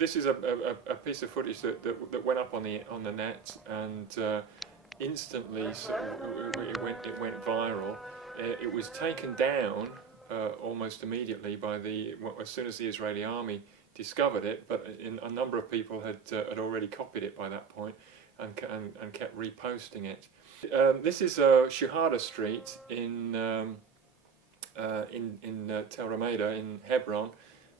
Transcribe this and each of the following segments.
this is a piece of footage that went up on the net, and instantly it went viral. It was taken down almost immediately by as soon as the Israeli army discovered it, but a number of people had already copied it by that point and kept reposting it. This is Shuhada Street in Tel Rameda in Hebron.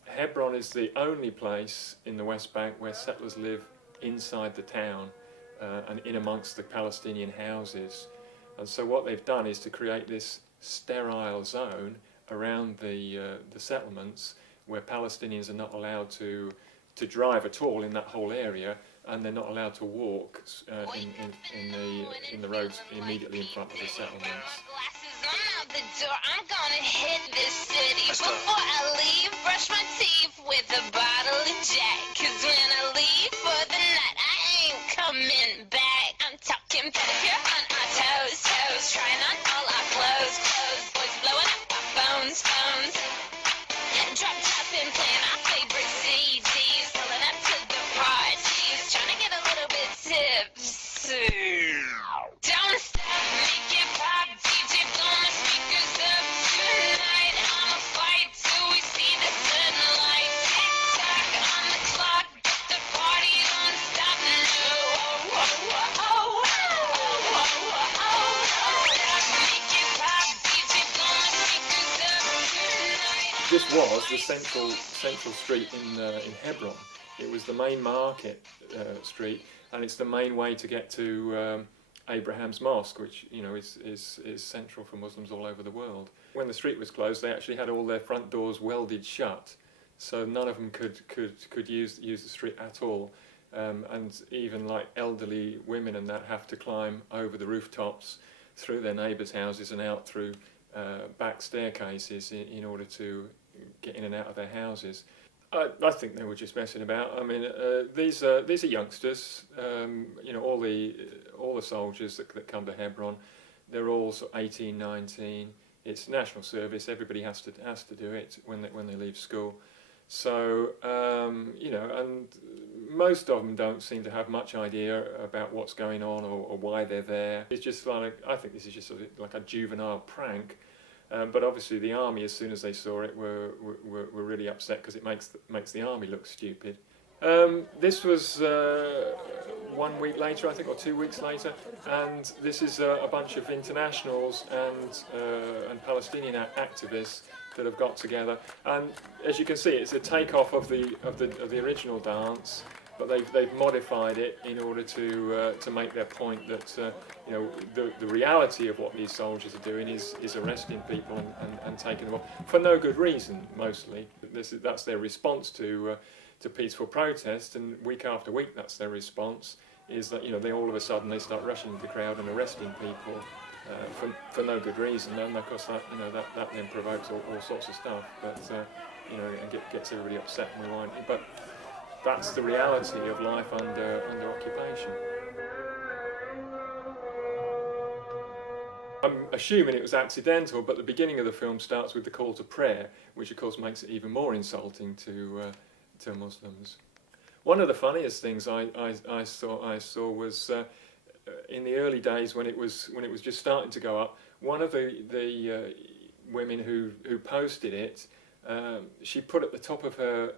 Hebron is the only place in the West Bank where settlers live inside the town and in amongst the Palestinian houses. And so what they've done is to create this sterile zone around the settlements where Palestinians are not allowed to drive at all in that whole area, and they're not allowed to walk in the roads immediately in front of the settlements. The door, I'm gonna hit this city. Before I leave, brush my teeth with a bottle of Jack. Cause when I leave for the night, I ain't coming back. I'm talking pedicure on our toes, trying on all our clothes, boys blowing up our phones, drop and playing our favorite CDs, pulling up to the parties, trying to get a little bit tipsy. Don't stop, make it pop, DJ blow my speakers up tonight. I'ma fight till we see the sunlight. Tick tock on the clock, but the party don't stop. No, make it pop, DJ blow my speakers up tonight. This was the central street in Hebron. It was the main market street, and it's the main way to get to Abraham's Mosque, which is central for Muslims all over the world. When the street was closed, they actually had all their front doors welded shut, so none of them could use the street at all. And even like elderly women and that have to climb over the rooftops through their neighbours' houses and out through back staircases in order to get in and out of their houses. I think they were just messing about. I mean, these are youngsters. All the soldiers that come to Hebron, they're all sort of 18, 19. It's national service. Everybody has to do it when they leave school. So and most of them don't seem to have much idea about what's going on or why they're there. It's just like, I think this is just sort of like a juvenile prank. But obviously the army, as soon as they saw it, were really upset because it makes the army look stupid. This was 1 week later, I think, or 2 weeks later, and this is a bunch of internationals and Palestinian activists that have got together. And as you can see, it's a takeoff of the original dance, but they've modified it in order to make their point that the reality of what these soldiers are doing is arresting people and taking them off for no good reason, mostly. That's their response to peaceful protest, and week after week that's their response, is that they all of a sudden they start rushing into the crowd and arresting people for no good reason, and of course that then provokes all sorts of stuff, but and gets everybody upset and rewinding. But that's the reality of life under occupation. I'm assuming it was accidental, but the beginning of the film starts with the call to prayer, which of course makes it even more insulting to Muslims. One of the funniest things I saw was in the early days when it was just starting to go up. One of the women who posted it, she put at the top of her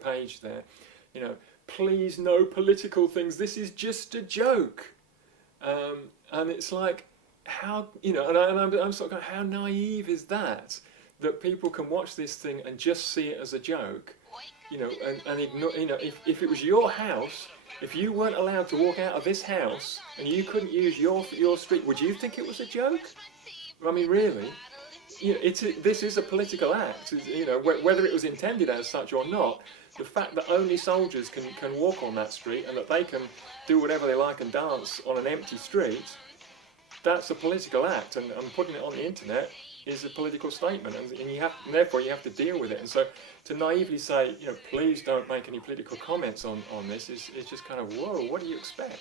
page there, please no political things. This is just a joke. And it's like, how, and I'm sort of going, how naive is that people can watch this thing and just see it as a joke, and ignore, if it was your house, if you weren't allowed to walk out of this house and you couldn't use your street, would you think it was a joke? I mean, really? This is a political act, whether it was intended as such or not. The fact that only soldiers can walk on that street and that they can do whatever they like and dance on an empty street, that's a political act, and putting it on the internet is a political statement, and therefore you have to deal with it. And so to naively say, please don't make any political comments on this is just kind of, whoa, what do you expect?